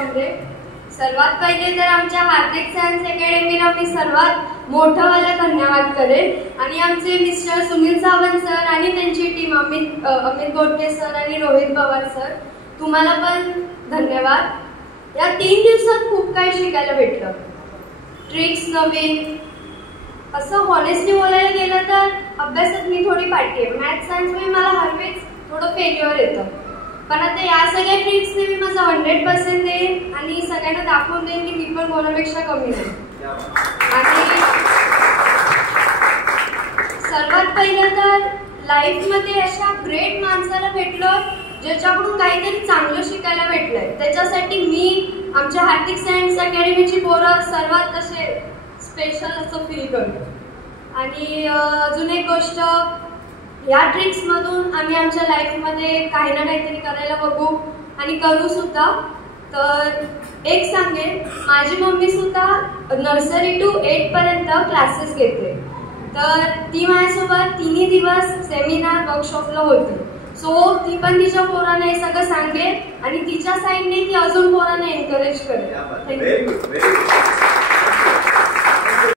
कमरे. सर्वात पहिले तर आमच्या हार्दिक सायन्स अकॅडमीला मी सर्वात मोठावाला धन्यवाद करेन आणि आमचे मिस्टर सुनील सावंत सर आणि त्यांची टीम अमित गोडके सर आणि रोहित पवार सर, तुम्हाला पण धन्यवाद. या 3 दिवसात खूप काही शिकायला भेटलं. ट्रिक्स नवीन. असं हॉनेस्टली बोलायला गेलं तर अभ्यासात मी थोडी पाठी आहे. मॅथ्स सायन्समध्ये मला हरवेळेस थोडं फेल्युअर येतं, पण आता या सगळ्या ट्रिक्सने मी माझा 100% देईन आणि सगळ्यांना दाखवून देईन की मी पण कोणापेक्षा कमी नाही. आणि सर्वात पहिलं तर लाईफमध्ये अशा ग्रेट माणसाला भेटलो ज्याच्याकडून काहीतरी चांगलं शिकायला भेटलंय. त्याच्यासाठी मी आमच्या हार्दिक सायन्स अकॅडमीची पोरं सर्वात असे स्पेशल असं फील करतो. आणि अजून एक गोष्ट, या ट्रिक्समधून आम्ही आमच्या लाईफमध्ये काही ना काहीतरी करायला बघू आणि करू सुद्धा. तर एक सांगेन, माझी मम्मी सुद्धा नर्सरी टू 8 पर्यंत क्लासेस घेते. तर ती माझ्यासोबत 3 दिवस सेमिनार वर्कशॉपला होती. सो ती पण तिच्या पोरांना हे सगळं सांगेल आणि तिच्या साईडने ती अजून पोरांना एनकरेज करेल. थँक्यू.